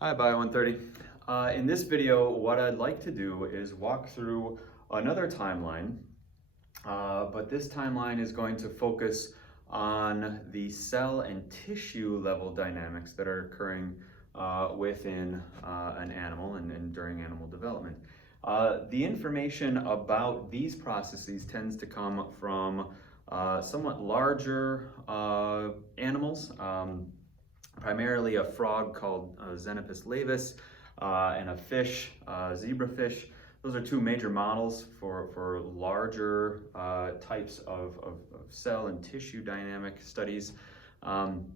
Hi, BIO130. In this video, what I'd like to do is walk through another timeline, but this timeline is going to focus on the cell and tissue level dynamics that are occurring within an animal and during animal development. The information about these processes tends to come from somewhat larger animals. Primarily a frog called Xenopus laevis and a fish, zebrafish. Those are two major models for larger types of cell and tissue dynamic studies. And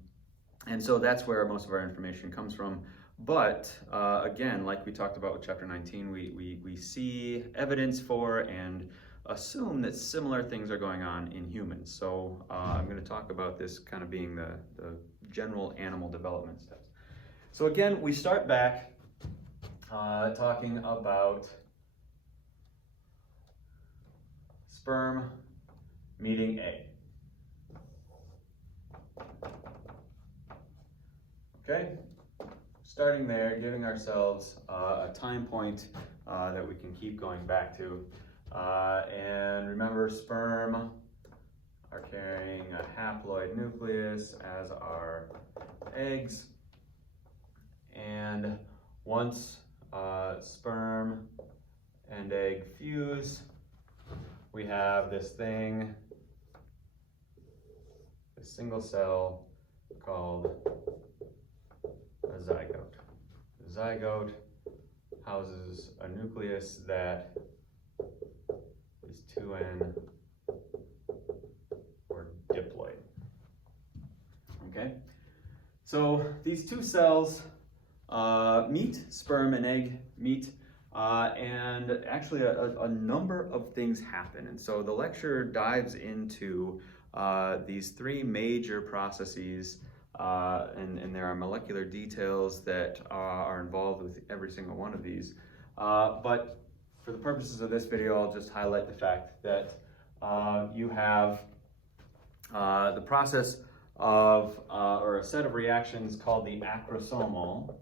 so that's where most of our information comes from. But again, like we talked about with chapter 19, we see evidence for and assume that similar things are going on in humans. So I'm going to talk about this kind of being the general animal development steps. So again, we start back talking about sperm meeting egg. Okay, starting there, giving ourselves a time point that we can keep going back to. And remember, sperm are carrying a haploid nucleus, as are eggs. And once sperm and egg fuse, we have this thing, a single cell called a zygote. The zygote houses a nucleus that is 2N or diploid. Okay, so these two cells meet, sperm and egg meet, and actually a number of things happen. And so the lecture dives into these three major processes, and there are molecular details that are involved with every single one of these. But for the purposes of this video, I'll just highlight the fact that you have the process of, or a set of reactions called the acrosomal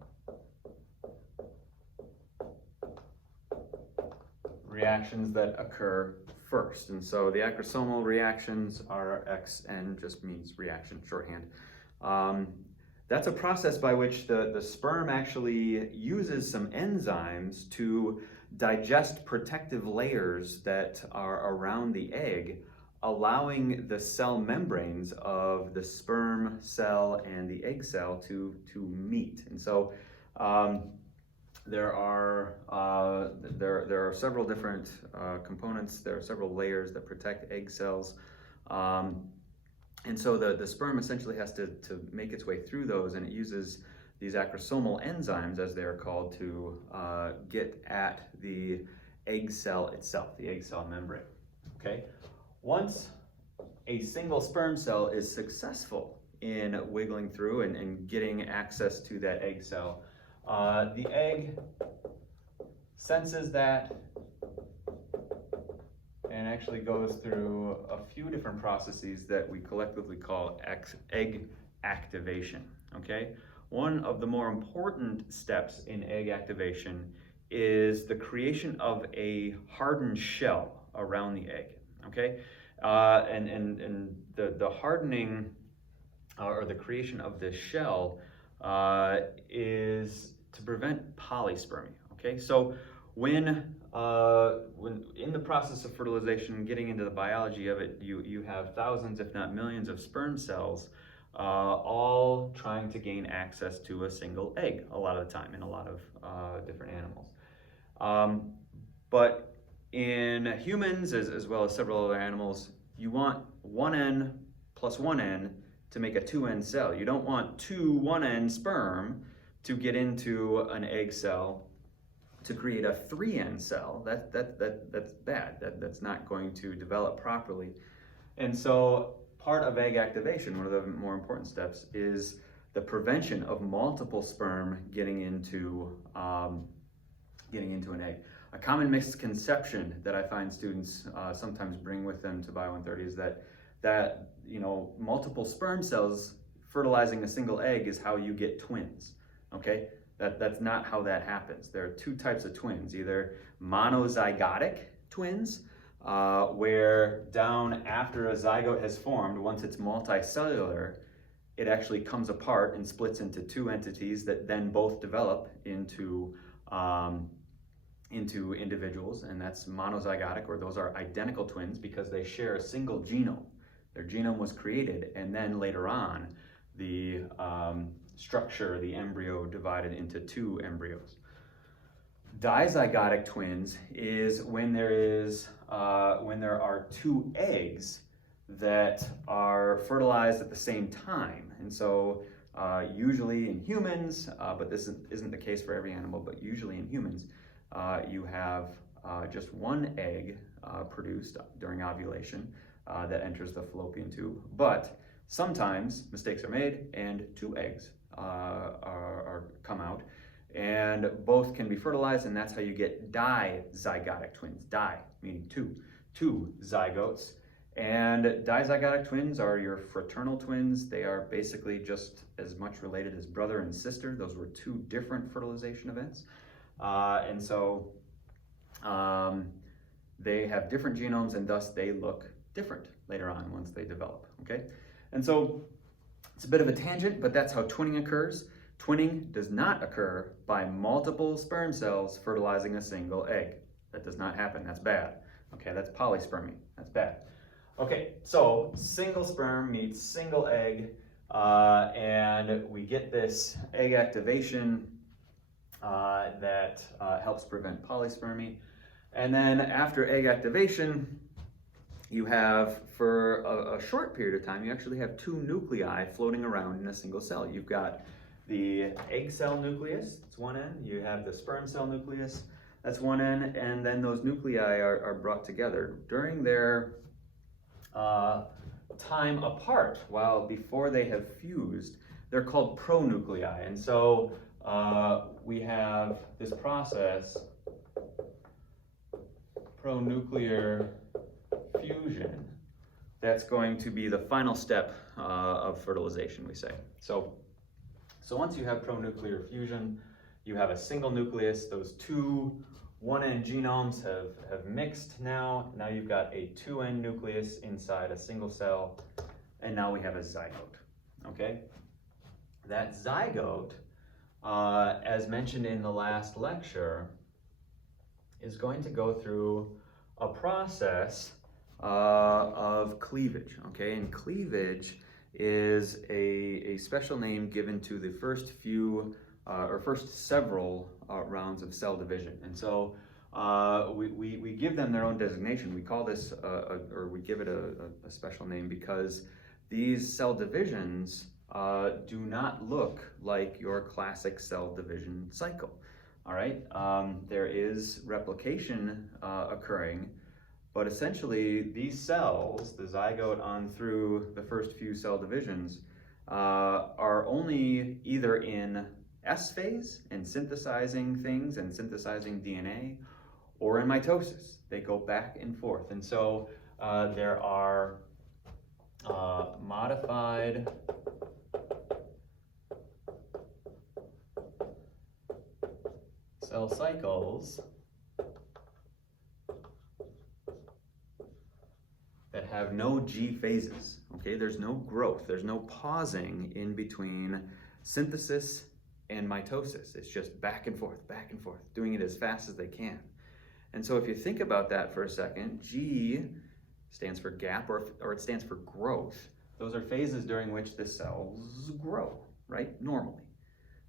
reactions that occur first. And so the acrosomal reactions are XN, just means reaction, shorthand. That's a process by which the sperm actually uses some enzymes to digest protective layers that are around the egg, allowing the cell membranes of the sperm cell and the egg cell to meet. And so there are several different components. There are several layers that protect egg cells. And so the sperm essentially has to make its way through those, and it uses these acrosomal enzymes, as they're called, to get at the egg cell itself, the egg cell membrane. Okay? Once a single sperm cell is successful in wiggling through and getting access to that egg cell, the egg senses that and actually goes through a few different processes that we collectively call egg activation. Okay? One of the more important steps in egg activation is the creation of a hardened shell around the egg. Okay? And the hardening or the creation of this shell is to prevent polyspermy. Okay? So when in the process of fertilization, getting into the biology of it, you have thousands, if not millions, of sperm cells all trying to gain access to a single egg a lot of the time in a lot of different animals. But in humans, as well as several other animals, you want 1N plus 1N to make a 2N cell. You don't want two 1N sperm to get into an egg cell to create a 3N cell. That's bad. That's not going to develop properly. And so part of egg activation, one of the more important steps, is the prevention of multiple sperm getting into an egg. A common misconception that I find students sometimes bring with them to BIO130 is that multiple sperm cells fertilizing a single egg is how you get twins. Okay, That's not how that happens. There are two types of twins, either monozygotic twins, where down after a zygote has formed, once it's multicellular, it actually comes apart and splits into two entities that then both develop into individuals, and that's monozygotic, or those are identical twins because they share a single genome. Their genome was created, and then later on, the structure, the embryo, divided into two embryos. Dizygotic twins is when there are two eggs that are fertilized at the same time. And so usually in humans, but this isn't the case for every animal, but usually in humans, you have just one egg produced during ovulation that enters the fallopian tube. But sometimes mistakes are made and two eggs come out, and both can be fertilized, and that's how you get dizygotic twins. Di meaning two zygotes. And dizygotic twins are your fraternal twins. They are basically just as much related as brother and sister. Those were two different fertilization events. And so they have different genomes, and thus they look different later on once they develop, okay? And so it's a bit of a tangent, but that's how twinning occurs. Twinning does not occur by multiple sperm cells fertilizing a single egg. That does not happen, that's bad. Okay, that's polyspermy, that's bad. Okay, so single sperm meets single egg, and we get this egg activation that helps prevent polyspermy. And then after egg activation, you have, for a short period of time, you actually have two nuclei floating around in a single cell. You've got the egg cell nucleus, that's one end. You have the sperm cell nucleus, that's one end. And then those nuclei are brought together during their time apart, while before they have fused. They're called pronuclei. And so we have this process, pronuclear fusion, that's going to be the final step of fertilization, we say. So once you have pronuclear fusion, you have a single nucleus. Those two one-end genomes have mixed now. Now you've got a two-end nucleus inside a single cell, and now we have a zygote, okay? That zygote, as mentioned in the last lecture, is going to go through a process of cleavage, okay? And cleavage is a special name given to the first few or first several rounds of cell division. And so we give them their own designation. We call this, or we give it a special name because these cell divisions do not look like your classic cell division cycle, all right? There is replication occurring, but essentially these cells, the zygote on through the first few cell divisions, are only either in S phase and synthesizing things and synthesizing DNA, or in mitosis. They go back and forth. And so there are modified cell cycles that have no G phases, okay? There's no growth, there's no pausing in between synthesis and mitosis. It's just back and forth, doing it as fast as they can. And so if you think about that for a second, G stands for gap, or it stands for growth. Those are phases during which the cells grow, right? Normally.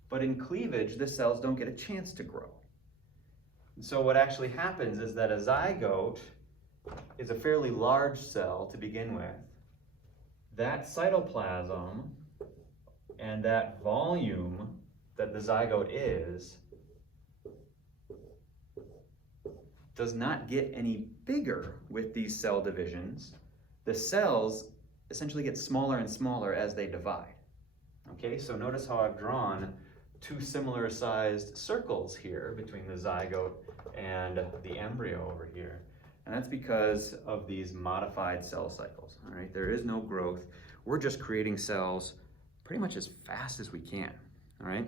But in cleavage, the cells don't get a chance to grow. And so what actually happens is that a zygote is a fairly large cell to begin with. That cytoplasm and that volume that the zygote is does not get any bigger with these cell divisions. The cells essentially get smaller and smaller as they divide. Okay, so notice how I've drawn two similar sized circles here between the zygote and the embryo over here. And that's because of these modified cell cycles, all right? There is no growth. We're just creating cells pretty much as fast as we can, all right?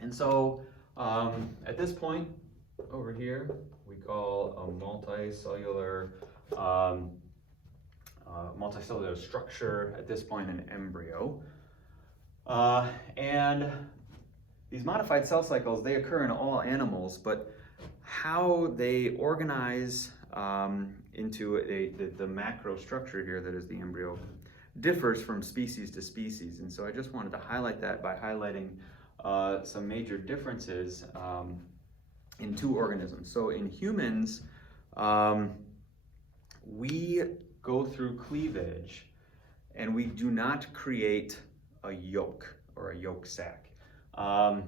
And so at this point over here, we call a multicellular structure at this point an embryo. And these modified cell cycles, they occur in all animals, but how they organize into the macro structure here that is the embryo differs from species to species. And so I just wanted to highlight that by highlighting some major differences in two organisms. So in humans, we go through cleavage and we do not create a yolk or a yolk sac. I'll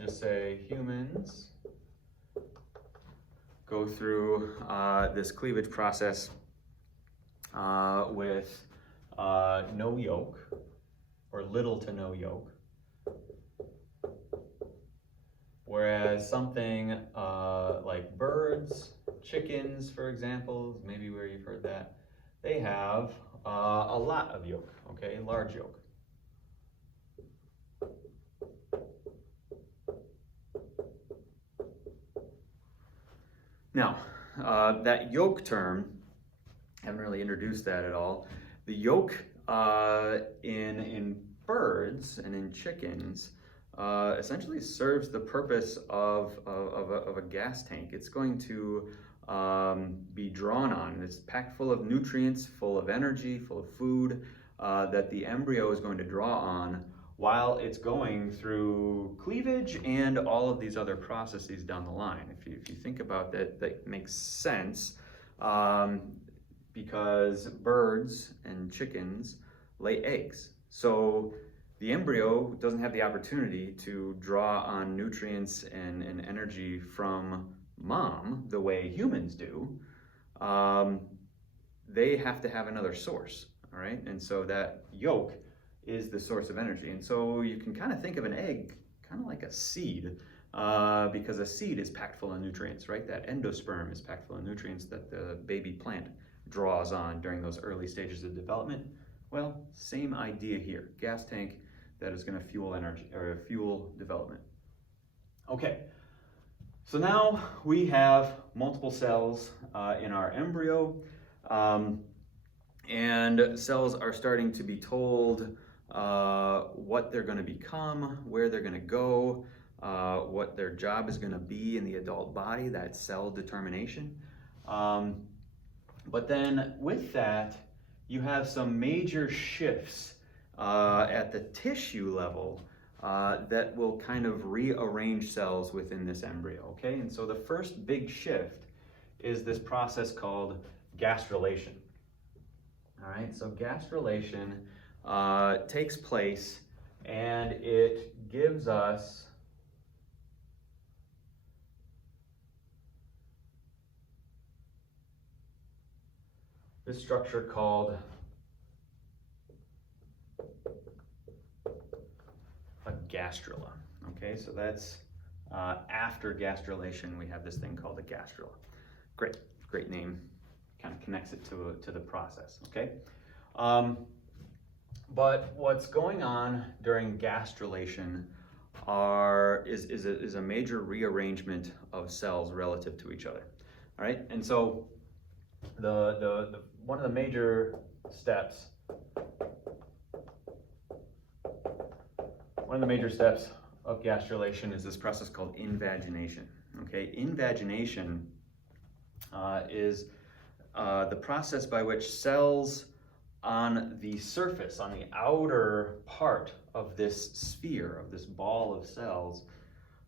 just say humans go through this cleavage process with no yolk or little to no yolk. Whereas something like birds, chickens, for example, maybe where you've heard that, they have a lot of yolk, okay, large yolk. Now, that yolk term, I haven't really introduced that at all. The yolk in birds and in chickens essentially serves the purpose of a gas tank. It's going to be drawn on. It's packed full of nutrients, full of energy, full of food that the embryo is going to draw on while it's going through cleavage and all of these other processes down the line. If you think about that, that makes sense because birds and chickens lay eggs. So the embryo doesn't have the opportunity to draw on nutrients and energy from mom the way humans do. They have to have another source, all right? And so that yolk is the source of energy. And so you can kind of think of an egg kind of like a seed because a seed is packed full of nutrients, right? That endosperm is packed full of nutrients that the baby plant draws on during those early stages of development. Well, same idea here, gas tank that is going to fuel energy or fuel development. Okay, so now we have multiple cells in our embryo, and cells are starting to be told what they're going to become, where they're going to go, what their job is going to be in the adult body, that cell determination. But then with that, you have some major shifts at the tissue level that will kind of rearrange cells within this embryo, okay? And so the first big shift is this process called gastrulation. All right, so gastrulation takes place and it gives us this structure called a gastrula. Okay, so that's after gastrulation, we have this thing called a gastrula. Great name. Kind of connects it to the process. Okay, but what's going on during gastrulation is a major rearrangement of cells relative to each other. All right, and so the one of the major steps. One of the major steps of gastrulation is this process called invagination. Okay, invagination is the process by which cells on the surface, on the outer part of this sphere, of this ball of cells,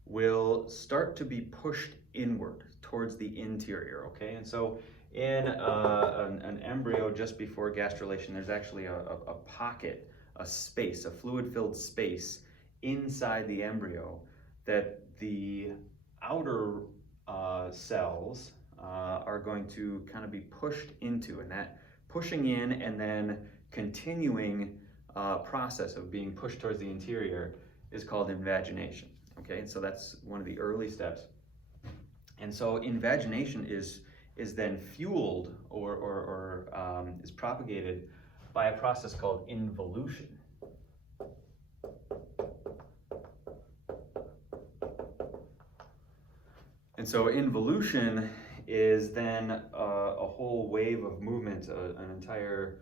will start to be pushed inward towards the interior. Okay, and so in an embryo just before gastrulation, there's actually a pocket, a space, a fluid-filled space inside the embryo that the outer cells are going to kind of be pushed into, and that pushing in and then continuing process of being pushed towards the interior is called invagination. Okay, so that's one of the early steps. And so invagination is then fueled or is propagated by a process called involution. And so involution is then a whole wave of movement, an entire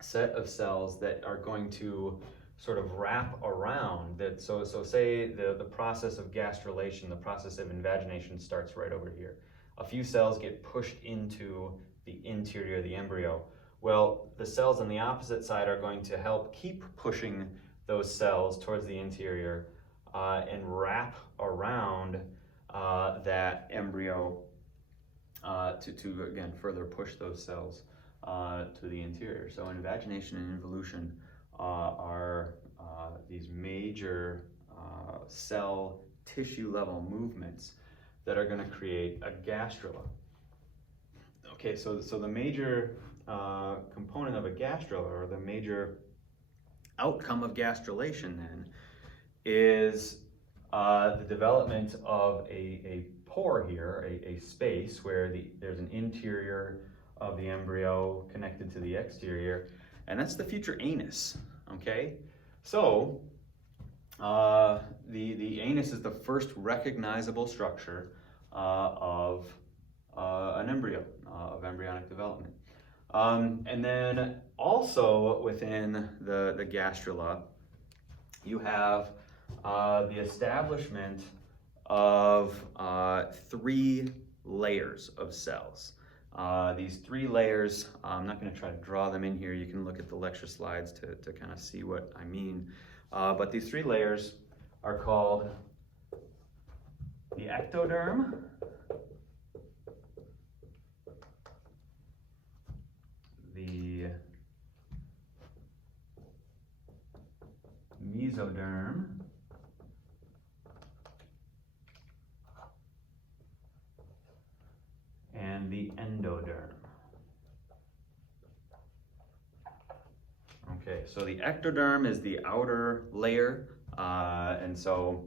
set of cells that are going to sort of wrap around that. So say the process of gastrulation, the process of invagination starts right over here. A few cells get pushed into the interior of the embryo. Well, the cells on the opposite side are going to help keep pushing those cells towards the interior and wrap around that embryo to again further push those cells to the interior. So invagination and involution are these major cell tissue level movements that are going to create a gastrula. Okay, so the major component of a gastrula, or the major outcome of gastrulation then, is the development of a pore here, a space where there's an interior of the embryo connected to the exterior, and that's the future anus. Okay, so the anus is the first recognizable structure of an embryo, of embryonic development. And then also within the gastrula, you have the establishment of 3 layers of cells. These 3 layers, I'm not going to try to draw them in here. You can look at the lecture slides to kind of see what I mean. But these 3 layers are called the ectoderm, the mesoderm, and the endoderm. Okay, so the ectoderm is the outer layer, and so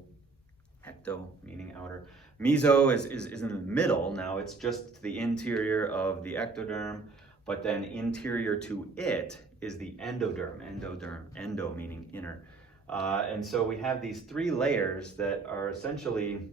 ecto meaning outer. Meso is in the middle. Now it's just the interior of the ectoderm, but then interior to it is the endoderm. Endo meaning inner. And so we have these 3 layers that are essentially,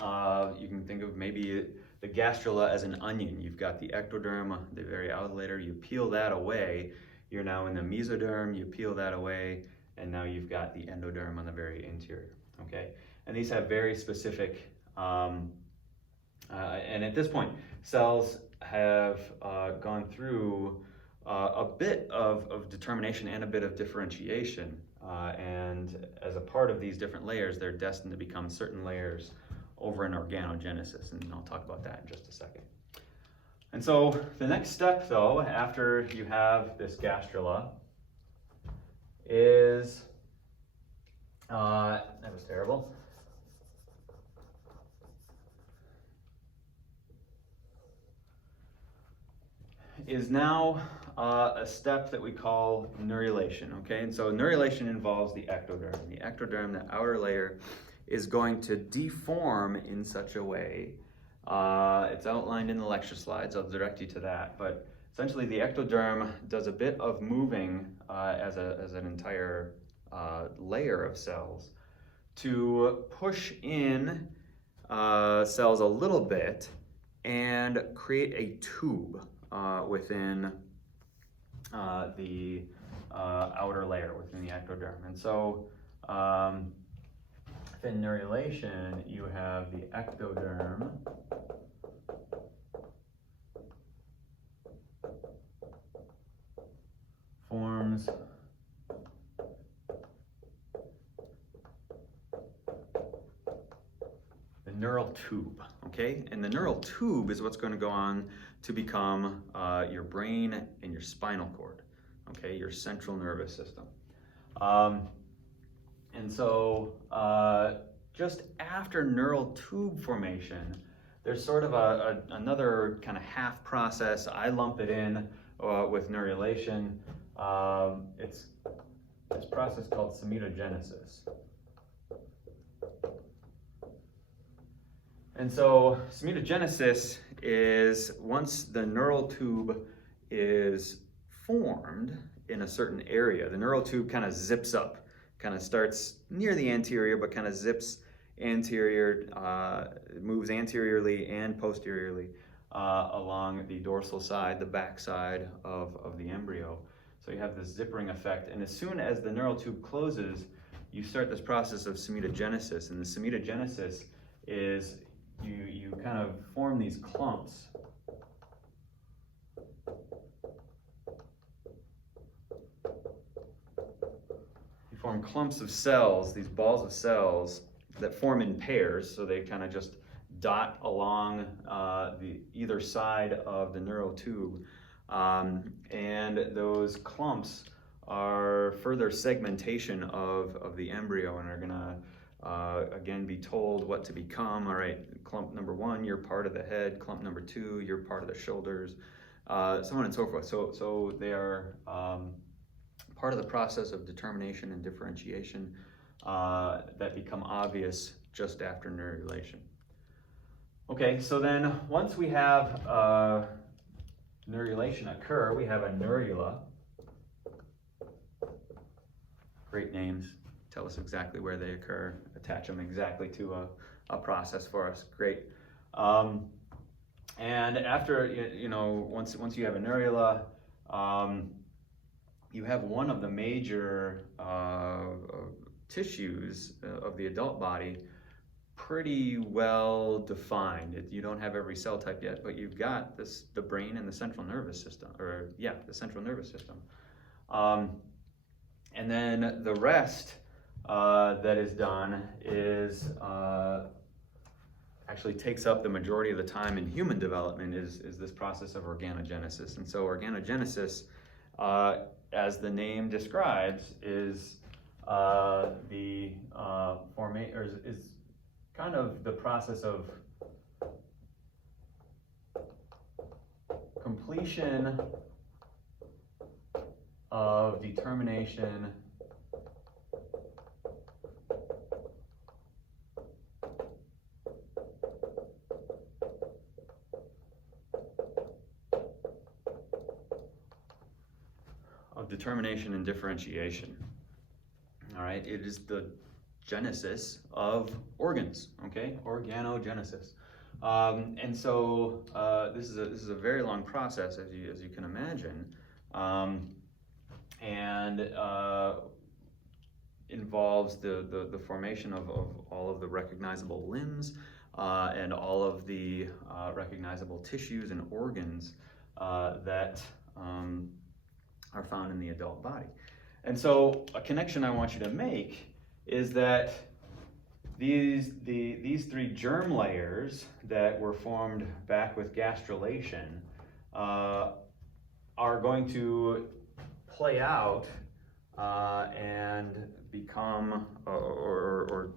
you can think of maybe the gastrula as an onion. You've got the ectoderm, the very outer layer. You peel that away, you're now in the mesoderm. You peel that away, and now you've got the endoderm on the very interior. Okay, and these have very specific, and at this point, cells have gone through a bit of determination and a bit of differentiation, and as a part of these different layers, they're destined to become certain layers over an organogenesis, and I'll talk about that in just a second. And so the next step, though, after you have this gastrula, is that was terrible. Is now a step that we call neuralation. Okay, and so neuralation involves the ectoderm. The ectoderm, the outer layer, is going to deform in such a way. It's outlined in the lecture slides. I'll direct you to that. But essentially, the ectoderm does a bit of moving as an entire layer of cells to push in cells a little bit and create a tube within the outer layer, within the ectoderm. And so within neuralation, you have the ectoderm forms the neural tube, okay? And the neural tube is what's going to go on to become your brain and your spinal cord, okay? Your central nervous system. And so just after neural tube formation, there's sort of another kind of half process. I lump it in with neuralation. It's this process called semitogenesis. And so semitogenesis is once the neural tube is formed in a certain area, the neural tube kind of zips up, kind of starts near the anterior, but kind of zips moves anteriorly and posteriorly along the dorsal side, the back side of the embryo. So you have this zippering effect, and as soon as the neural tube closes, you start this process of semitogenesis, and the semitogenesis is you kind of form these clumps. You form clumps of cells, these balls of cells that form in pairs, so they kind of just dot along either side of the neural tube. And those clumps are further segmentation of the embryo and are gonna again be told what to become. All right, clump number 1, you're part of the head. Clump number 2, you're part of the shoulders, so on and so forth. So they are part of the process of determination and differentiation that become obvious just after neurulation. Okay, so then once we have neurulation occur, we have a neurula. Great names, tell us exactly where they occur, attach them exactly to a process for us. Great. And after, once you have a neurula, you have one of the major tissues of the adult body pretty well defined. You don't have every cell type yet, but you've got the brain and the central nervous system, the central nervous system. And then the rest that is done is actually takes up the majority of the time in human development is this process of organogenesis. And so organogenesis, as the name describes, is is kind of the process of completion of determination and differentiation. All right, it is the genesis of organs, okay? Organogenesis. And so this is a very long process, as you can imagine, and involves the formation of all of the recognizable limbs and all of the recognizable tissues and organs that are found in the adult body. And so a connection I want you to make is that these 3 germ layers that were formed back with gastrulation are going to play out and become, or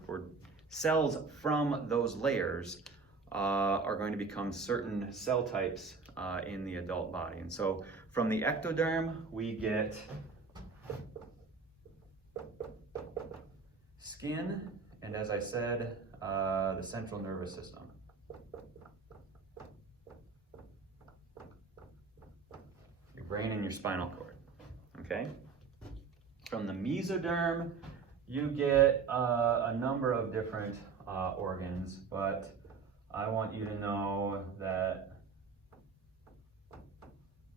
cells from those layers are going to become certain cell types in the adult body. And so from the ectoderm, we get skin, and as I said, the central nervous system. Your brain and your spinal cord, okay? From the mesoderm, you get a number of different organs, but I want you to know that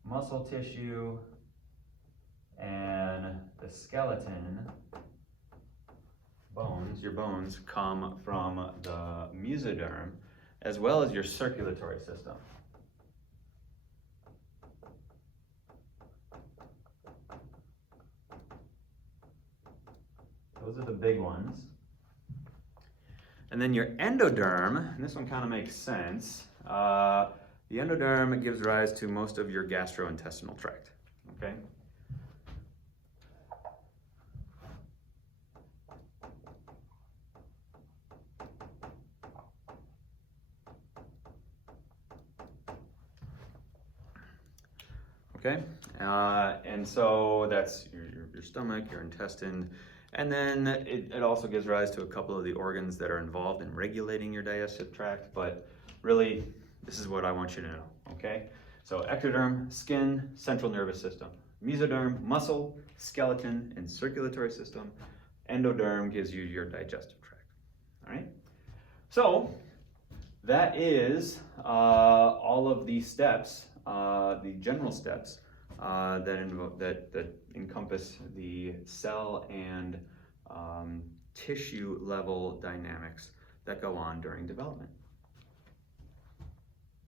muscle tissue and the skeleton, your bones, come from the mesoderm, as well as your circulatory system. Those are the big ones. And then your endoderm, and this one kind of makes sense. The endoderm gives rise to most of your gastrointestinal tract, okay? Okay, and so that's your stomach, your intestine, and then it also gives rise to a couple of the organs that are involved in regulating your digestive tract, but really, this is what I want you to know, okay? So ectoderm, skin, central nervous system. Mesoderm, muscle, skeleton, and circulatory system. Endoderm gives you your digestive tract, all right? So that is all of the steps, the general steps that encompass the cell and tissue level dynamics that go on during development.